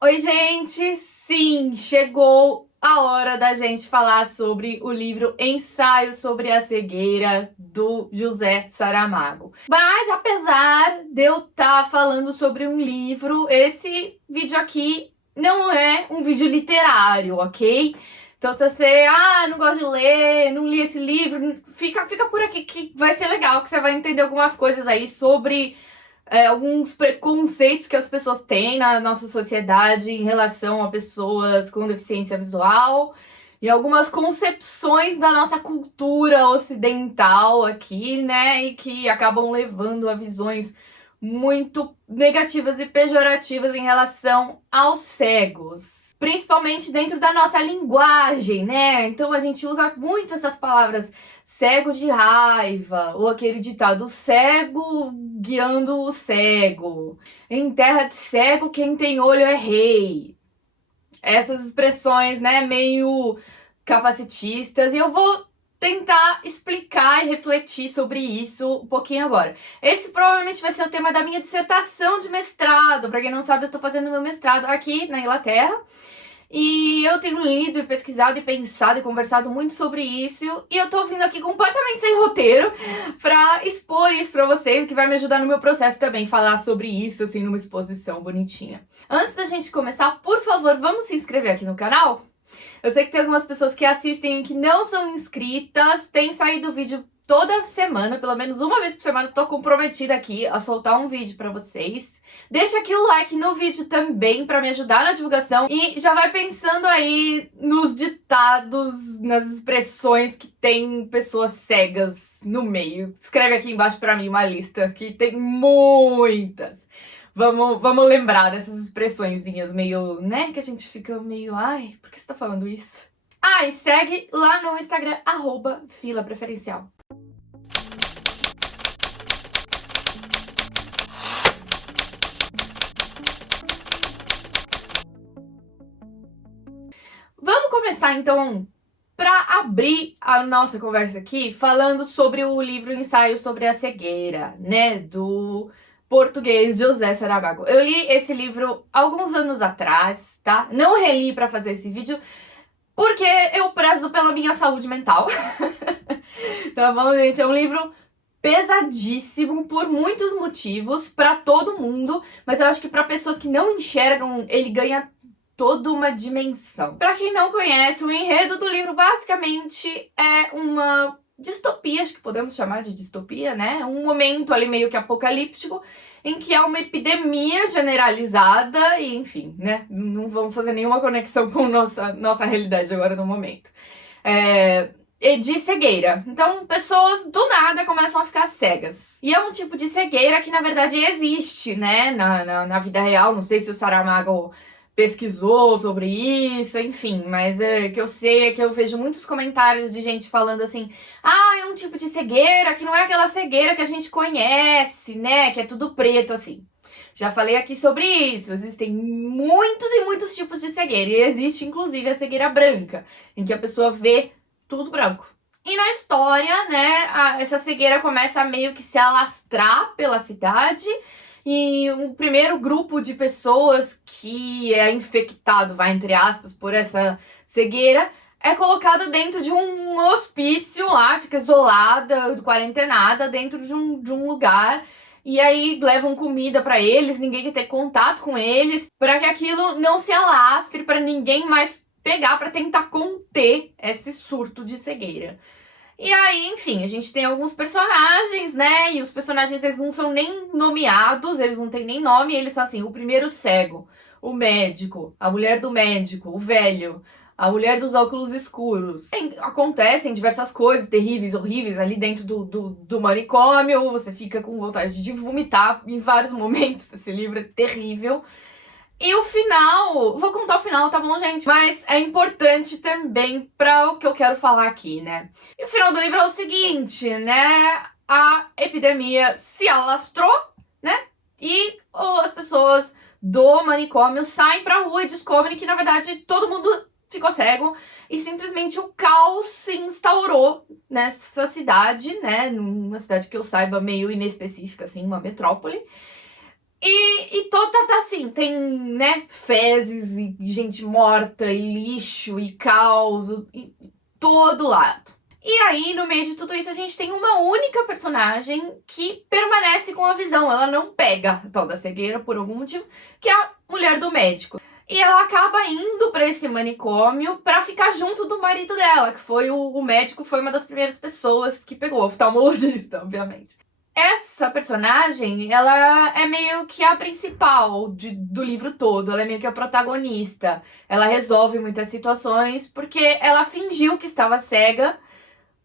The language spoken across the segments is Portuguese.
Oi, gente! Sim, chegou a hora da gente falar sobre o livro Ensaio sobre a Cegueira, do José Saramago. Mas, apesar de eu estar falando sobre um livro, esse vídeo aqui não é um vídeo literário, ok? Então, se você, não gosta de ler, não li esse livro, fica por aqui que vai ser legal, que você vai entender algumas coisas aí sobre alguns preconceitos que as pessoas têm na nossa sociedade em relação a pessoas com deficiência visual e algumas concepções da nossa cultura ocidental aqui, né, e que acabam levando a visões muito negativas e pejorativas em relação aos cegos, principalmente dentro da nossa linguagem, né? Então a gente usa muito essas palavras cego de raiva, ou aquele ditado cego guiando o cego. Em terra de cego, quem tem olho é rei. Essas expressões, né, meio capacitistas, e eu vou tentar explicar e refletir sobre isso um pouquinho agora. Esse provavelmente vai ser o tema da minha dissertação de mestrado. Para quem não sabe, eu estou fazendo meu mestrado aqui na Inglaterra. E eu tenho lido e pesquisado e pensado e conversado muito sobre isso, e eu tô vindo aqui completamente sem roteiro pra expor isso pra vocês, que vai me ajudar no meu processo também, falar sobre isso, assim, numa exposição bonitinha. Antes da gente começar, por favor, vamos se inscrever aqui no canal? Eu sei que tem algumas pessoas que assistem que não são inscritas, tem saído vídeo toda semana, pelo menos uma vez por semana, tô comprometida aqui a soltar um vídeo pra vocês. Deixa aqui o like no vídeo também pra me ajudar na divulgação e já vai pensando aí nos ditados, nas expressões que tem pessoas cegas no meio. Escreve aqui embaixo pra mim uma lista, que tem muitas. Vamos lembrar dessas expressõezinhas meio, né, que a gente fica meio, ai, por que você tá falando isso? E segue lá no Instagram, @filapreferencial. Vamos começar então, para abrir a nossa conversa aqui, falando sobre o livro Ensaio sobre a Cegueira, né, do português José Saramago. Eu li esse livro alguns anos atrás, tá? Não reli para fazer esse vídeo, porque eu prezo pela minha saúde mental. Tá bom, gente? É um livro pesadíssimo por muitos motivos para todo mundo, mas eu acho que para pessoas que não enxergam, ele ganha toda uma dimensão. Para quem não conhece, o enredo do livro basicamente é uma distopia, acho que podemos chamar de distopia, né? Um momento ali meio que apocalíptico em que há uma epidemia generalizada e, enfim, né? Não vamos fazer nenhuma conexão com nossa realidade agora no momento. De cegueira. Então, pessoas do nada começam a ficar cegas. E é um tipo de cegueira que, na verdade, existe, né? Na vida real. Não sei se o Saramago pesquisou sobre isso, enfim, mas que eu sei é que eu vejo muitos comentários de gente falando assim: é um tipo de cegueira que não é aquela cegueira que a gente conhece, né? Que é tudo preto, assim. Já falei aqui sobre isso. Existem muitos e muitos tipos de cegueira. E existe, inclusive, a cegueira branca, em que a pessoa vê tudo branco. E na história, né, essa cegueira começa a meio que se alastrar pela cidade, e o primeiro grupo de pessoas que é infectado, vai entre aspas, por essa cegueira, é colocado dentro de um hospício lá, fica isolada, quarentenada, dentro de um lugar. E aí levam comida pra eles, ninguém quer ter contato com eles, para que aquilo não se alastre, para ninguém mais pegar, para tentar conter esse surto de cegueira. E aí, enfim, a gente tem alguns personagens, né? E os personagens, eles não são nem nomeados, eles não têm nem nome, eles são assim: o primeiro cego, o médico, a mulher do médico, o velho, a mulher dos óculos escuros. Acontecem diversas coisas terríveis, horríveis ali dentro do manicômio, você fica com vontade de vomitar em vários momentos. Esse livro é terrível. E o final, vou contar o final, tá bom, gente? Mas é importante também para o que eu quero falar aqui, né? E o final do livro é o seguinte, né? A epidemia se alastrou, né? E as pessoas do manicômio saem pra rua e descobrem que, na verdade, todo mundo ficou cego e simplesmente o caos se instaurou nessa cidade, né? Numa cidade que eu saiba meio inespecífica, assim, uma metrópole. E toda tá assim, tem, né, fezes e gente morta e lixo e caos em todo lado. E aí, no meio de tudo isso, a gente tem uma única personagem que permanece com a visão. Ela não pega a tal da cegueira por algum motivo, que é a mulher do médico. E ela acaba indo pra esse manicômio pra ficar junto do marido dela, que foi o médico, foi uma das primeiras pessoas que pegou, oftalmologista, obviamente. Essa personagem, ela é meio que a principal do livro todo, ela é meio que a protagonista. Ela resolve muitas situações porque ela fingiu que estava cega,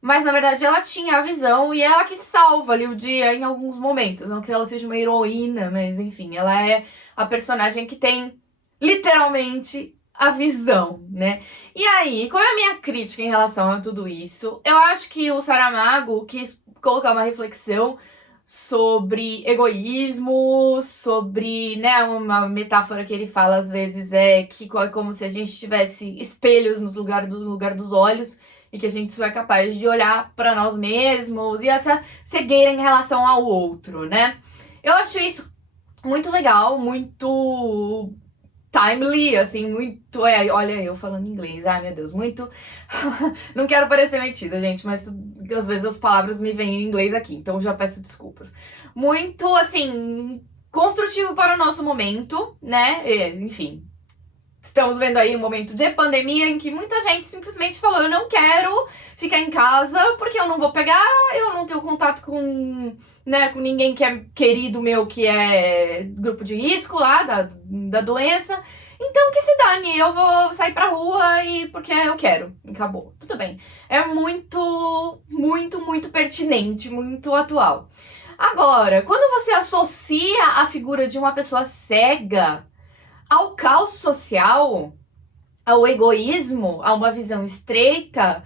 mas na verdade ela tinha a visão e ela que salva ali o dia em alguns momentos. Não que ela seja uma heroína, mas enfim, ela é a personagem que tem literalmente a visão, né? E aí, qual é a minha crítica em relação a tudo isso? Eu acho que o Saramago quis colocar uma reflexão sobre egoísmo, sobre, né, uma metáfora que ele fala às vezes é que é como se a gente tivesse espelhos no lugar dos olhos e que a gente só é capaz de olhar para nós mesmos e essa cegueira em relação ao outro, né? Eu acho isso muito legal, muito timely, assim, muito. Olha eu falando inglês, ai meu Deus, muito. Não quero parecer metida, gente, mas às vezes as palavras me vêm em inglês aqui, então já peço desculpas. Muito, assim, construtivo para o nosso momento, né? Enfim. Estamos vendo aí um momento de pandemia em que muita gente simplesmente falou: eu não quero ficar em casa porque eu não vou pegar, eu não tenho contato com, né, com ninguém que é querido meu, que é grupo de risco lá da doença. Então que se dane, eu vou sair pra rua e porque eu quero. Acabou. Tudo bem. É muito, muito, muito pertinente, muito atual. Agora, quando você associa a figura de uma pessoa cega ao caos social, ao egoísmo, a uma visão estreita,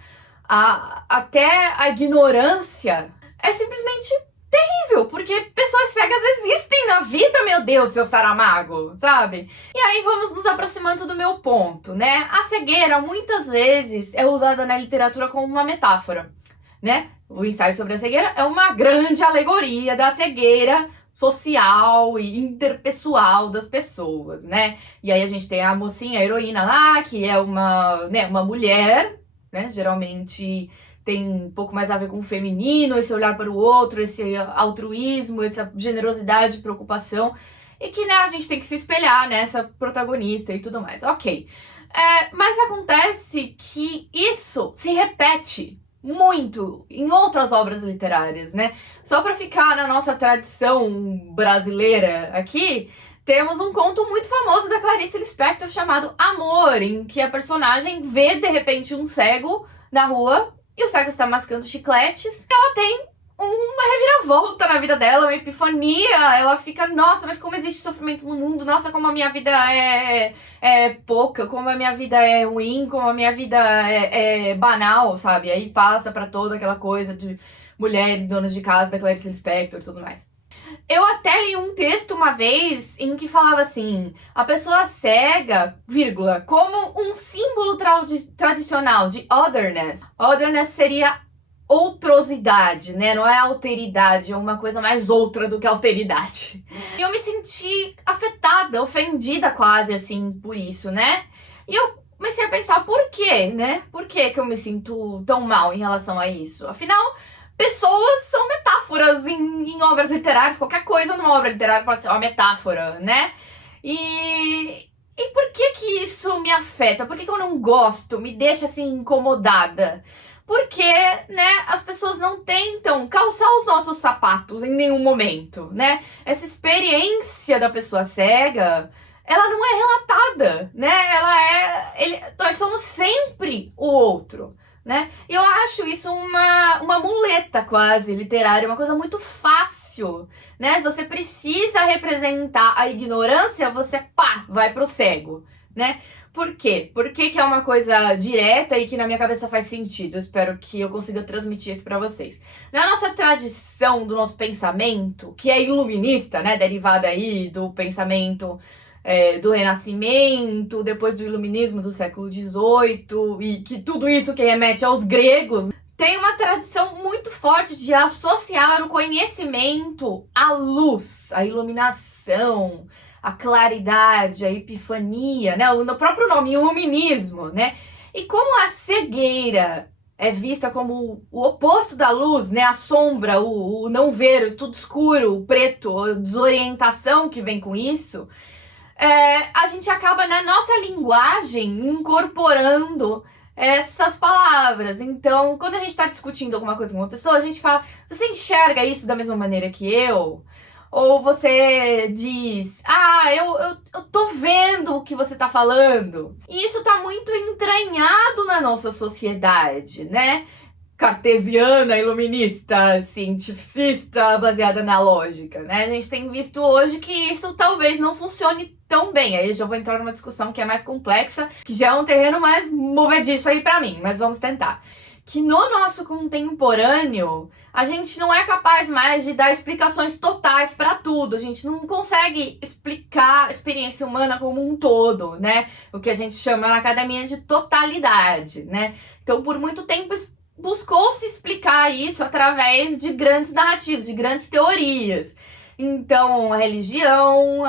até a ignorância, é simplesmente terrível, porque pessoas cegas existem na vida, meu Deus, seu Saramago, sabe? E aí vamos nos aproximando do meu ponto, né? A cegueira muitas vezes é usada na literatura como uma metáfora, né? O ensaio sobre a cegueira é uma grande alegoria da cegueira social e interpessoal das pessoas, né? E aí a gente tem a mocinha, a heroína lá, que é uma mulher, né? Geralmente tem um pouco mais a ver com o feminino, esse olhar para o outro, esse altruísmo, essa generosidade, preocupação, e que, né, a gente tem que se espelhar nessa protagonista e tudo mais. Ok. Mas acontece que isso se repete muito em outras obras literárias, né? Só para ficar na nossa tradição brasileira aqui, temos um conto muito famoso da Clarice Lispector chamado Amor, em que a personagem vê de repente um cego na rua e o cego está mascando chicletes. Ela tem uma reviravolta na vida dela, uma epifania. Ela fica, nossa, mas como existe sofrimento no mundo? Nossa, como a minha vida é pouca, como a minha vida é ruim, como a minha vida é banal, sabe? Aí passa pra toda aquela coisa de mulheres donas de casa da Clarice Lispector e tudo mais. Eu até li um texto uma vez em que falava assim: a pessoa cega, vírgula, como um símbolo tradicional de otherness. Otherness seria outrosidade, né? Não é alteridade, é uma coisa mais outra do que alteridade. E eu me senti afetada, ofendida quase, assim, por isso, né? E eu comecei a pensar, por quê, né? Por que eu me sinto tão mal em relação a isso? Afinal, pessoas são metáforas em obras literárias, qualquer coisa numa obra literária pode ser uma metáfora, né? E por que isso me afeta? Por que eu não gosto? Me deixa, assim, incomodada? Porque, né, as pessoas não tentam calçar os nossos sapatos em nenhum momento, né? Essa experiência da pessoa cega, ela não é relatada, né? Nós somos sempre o outro, né? E eu acho isso uma muleta quase literária, uma coisa muito fácil, né? Você precisa representar a ignorância, você, vai pro cego, né? Por quê? Por que é uma coisa direta e que na minha cabeça faz sentido? Eu espero que eu consiga transmitir aqui pra vocês. Na nossa tradição do nosso pensamento, que é iluminista, né? Derivada aí do pensamento do Renascimento, depois do Iluminismo do século XVIII, e que tudo isso que remete aos gregos, tem uma tradição muito forte de associar o conhecimento à luz, à iluminação, à claridade, à epifania, né? No próprio nome, iluminismo, né? E como a cegueira é vista como o oposto da luz, né? A sombra, o não ver, tudo escuro, o preto, a desorientação que vem com isso, a gente acaba na nossa linguagem incorporando essas palavras. Então, quando a gente está discutindo alguma coisa com uma pessoa, a gente fala: você enxerga isso da mesma maneira que eu? Ou você diz: eu tô vendo o que você tá falando. E isso tá muito entranhado na nossa sociedade, né? Cartesiana, iluminista, cientificista, baseada na lógica, né? A gente tem visto hoje que isso talvez não funcione tão bem. Aí eu já vou entrar numa discussão que é mais complexa, que já é um terreno mais movediço aí pra mim, mas vamos tentar. Que no nosso contemporâneo, a gente não é capaz mais de dar explicações totais para tudo. A gente não consegue explicar a experiência humana como um todo, né? O que a gente chama na academia de totalidade, né? Então, por muito tempo, buscou-se explicar isso através de grandes narrativas, de grandes teorias. Então, a religião,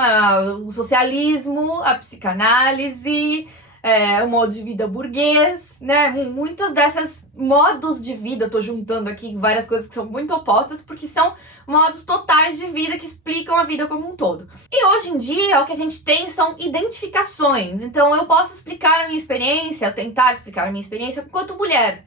o socialismo, a psicanálise, o modo de vida burguês, né? Muitos desses modos de vida, eu tô juntando aqui várias coisas que são muito opostas, porque são modos totais de vida que explicam a vida como um todo. E hoje em dia, o que a gente tem são identificações. Então, eu posso explicar a minha experiência, tentar explicar a minha experiência enquanto mulher,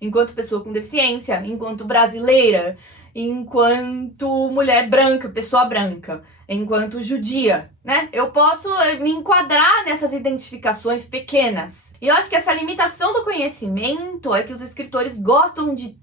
enquanto pessoa com deficiência, enquanto brasileira, enquanto mulher branca, pessoa branca, enquanto judia, né? Eu posso me enquadrar nessas identificações pequenas. E eu acho que essa limitação do conhecimento é que os escritores gostam de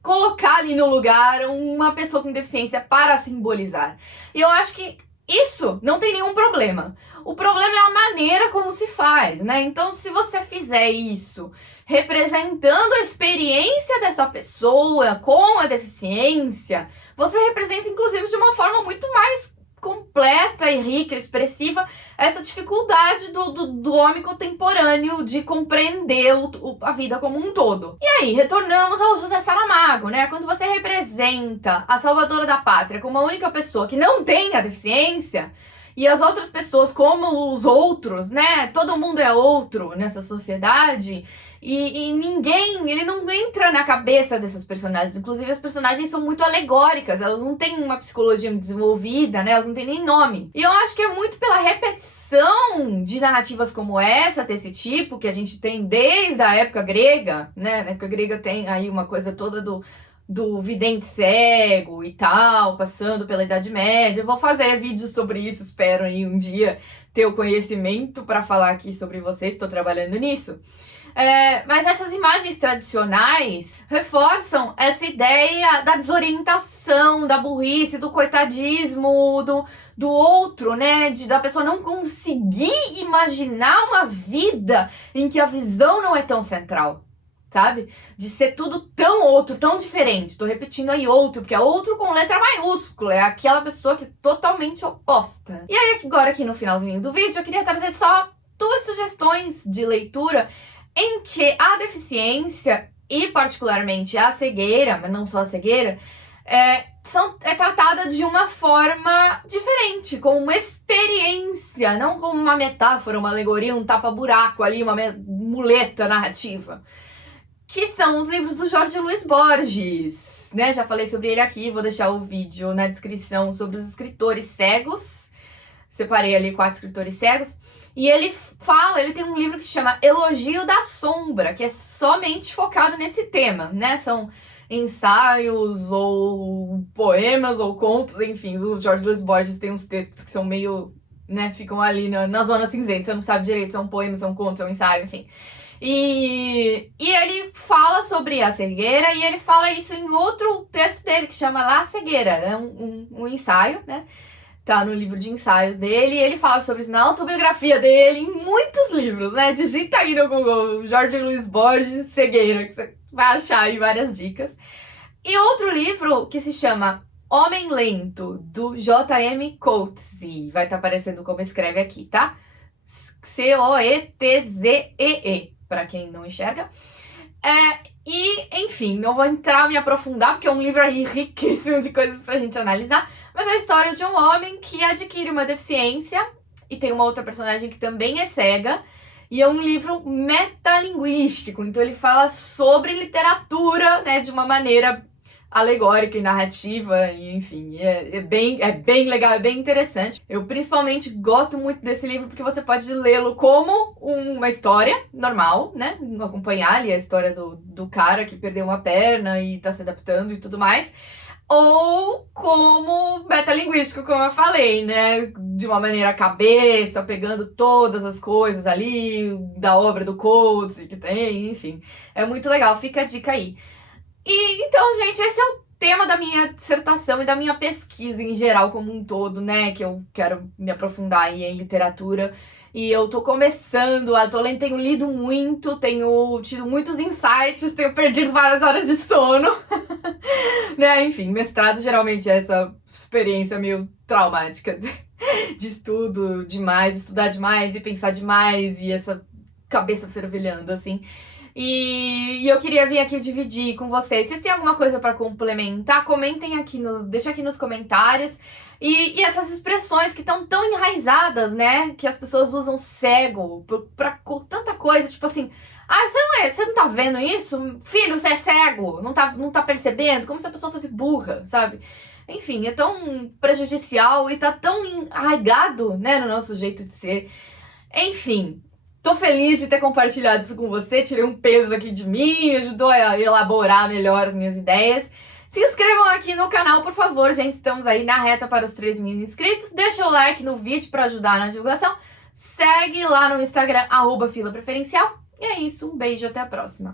colocar ali no lugar uma pessoa com deficiência para simbolizar. E eu acho que isso não tem nenhum problema. O problema é a maneira como se faz, né? Então, se você fizer isso representando a experiência dessa pessoa com a deficiência, você representa, inclusive, de uma forma muito mais completa e rica, expressiva, essa dificuldade do homem contemporâneo de compreender a vida como um todo. E aí, retornamos ao José Saramago, né? Quando você representa a salvadora da pátria como a única pessoa que não tem a deficiência, e as outras pessoas como os outros, né? Todo mundo é outro nessa sociedade. E ninguém, ele não entra na cabeça dessas personagens. Inclusive, as personagens são muito alegóricas. Elas não têm uma psicologia desenvolvida, né? Elas não têm nem nome. E eu acho que é muito pela repetição de narrativas como essa, desse tipo, que a gente tem desde a época grega, né? Na época grega tem aí uma coisa toda do vidente cego e tal, passando pela Idade Média. Eu vou fazer vídeos sobre isso, espero aí um dia ter o conhecimento para falar aqui sobre vocês, estou trabalhando nisso. Mas essas imagens tradicionais reforçam essa ideia da desorientação, da burrice, do coitadismo, do outro, né? Da pessoa não conseguir imaginar uma vida em que a visão não é tão central. Sabe? De ser tudo tão outro, tão diferente. Tô repetindo aí outro, porque é outro com letra maiúscula. É aquela pessoa que é totalmente oposta. E aí, agora aqui no finalzinho do vídeo, eu queria trazer só 2 sugestões de leitura em que a deficiência, e particularmente a cegueira, mas não só a cegueira, é tratada de uma forma diferente, como uma experiência, não como uma metáfora, uma alegoria, um tapa-buraco ali, uma muleta narrativa. Que são os livros do Jorge Luiz Borges, né? Já falei sobre ele aqui, vou deixar o vídeo na descrição sobre os escritores cegos. Separei ali 4 escritores cegos. E ele tem um livro que chama Elogio da Sombra, que é somente focado nesse tema, né? São ensaios ou poemas ou contos, enfim, o Jorge Luiz Borges tem uns textos que são meio, né, ficam ali na zona cinzenta, você não sabe direito se é um poema, se é um conto, se é um ensaio, enfim. E ele fala sobre a cegueira e ele fala isso em outro texto dele que chama La Cegueira, é um ensaio, né? Tá no livro de ensaios dele, e ele fala sobre isso na autobiografia dele, em muitos livros, né? Digita aí no Google Jorge Luiz Borges Cegueira, que você vai achar aí várias dicas. E outro livro que se chama Homem Lento, do J.M. Coetzee, vai estar aparecendo como escreve aqui, tá? Coetzee, para quem não enxerga. E, enfim, não vou me aprofundar, porque é um livro aí riquíssimo de coisas pra gente analisar, mas é a história de um homem que adquire uma deficiência, e tem uma outra personagem que também é cega, e é um livro metalinguístico, então ele fala sobre literatura, né, de uma maneira alegórica e narrativa, e enfim, é bem legal, é bem interessante. Eu principalmente gosto muito desse livro porque você pode lê-lo como uma história normal, né? Acompanhar ali a história do cara que perdeu uma perna e tá se adaptando e tudo mais. Ou como metalinguístico, como eu falei, né? De uma maneira cabeça, pegando todas as coisas ali, da obra do Coates que tem, enfim. É muito legal, fica a dica aí. E então, gente, esse é o tema da minha dissertação e da minha pesquisa em geral como um todo, né? Que eu quero me aprofundar aí em literatura. E eu tô começando, tenho lido muito, tenho tido muitos insights, tenho perdido várias horas de sono, né? Enfim, mestrado geralmente é essa experiência meio traumática de estudo demais, estudar demais e pensar demais e essa cabeça fervilhando, assim. E eu queria vir aqui dividir com vocês. Vocês têm alguma coisa para complementar? Comentem aqui, deixa aqui nos comentários. E essas expressões que estão tão enraizadas, né? Que as pessoas usam cego pra tanta coisa, tipo assim, você não tá vendo isso? Filho, você é cego, não tá percebendo? Como se a pessoa fosse burra, sabe? Enfim, é tão prejudicial e tá tão arraigado, né, no nosso jeito de ser. Enfim, tô feliz de ter compartilhado isso com você, tirei um peso aqui de mim, me ajudou a elaborar melhor as minhas ideias. Se inscrevam aqui no canal, por favor, gente, estamos aí na reta para os 3.000 inscritos. Deixa o like no vídeo para ajudar na divulgação. Segue lá no Instagram, @filapreferencial. E é isso, um beijo, até a próxima.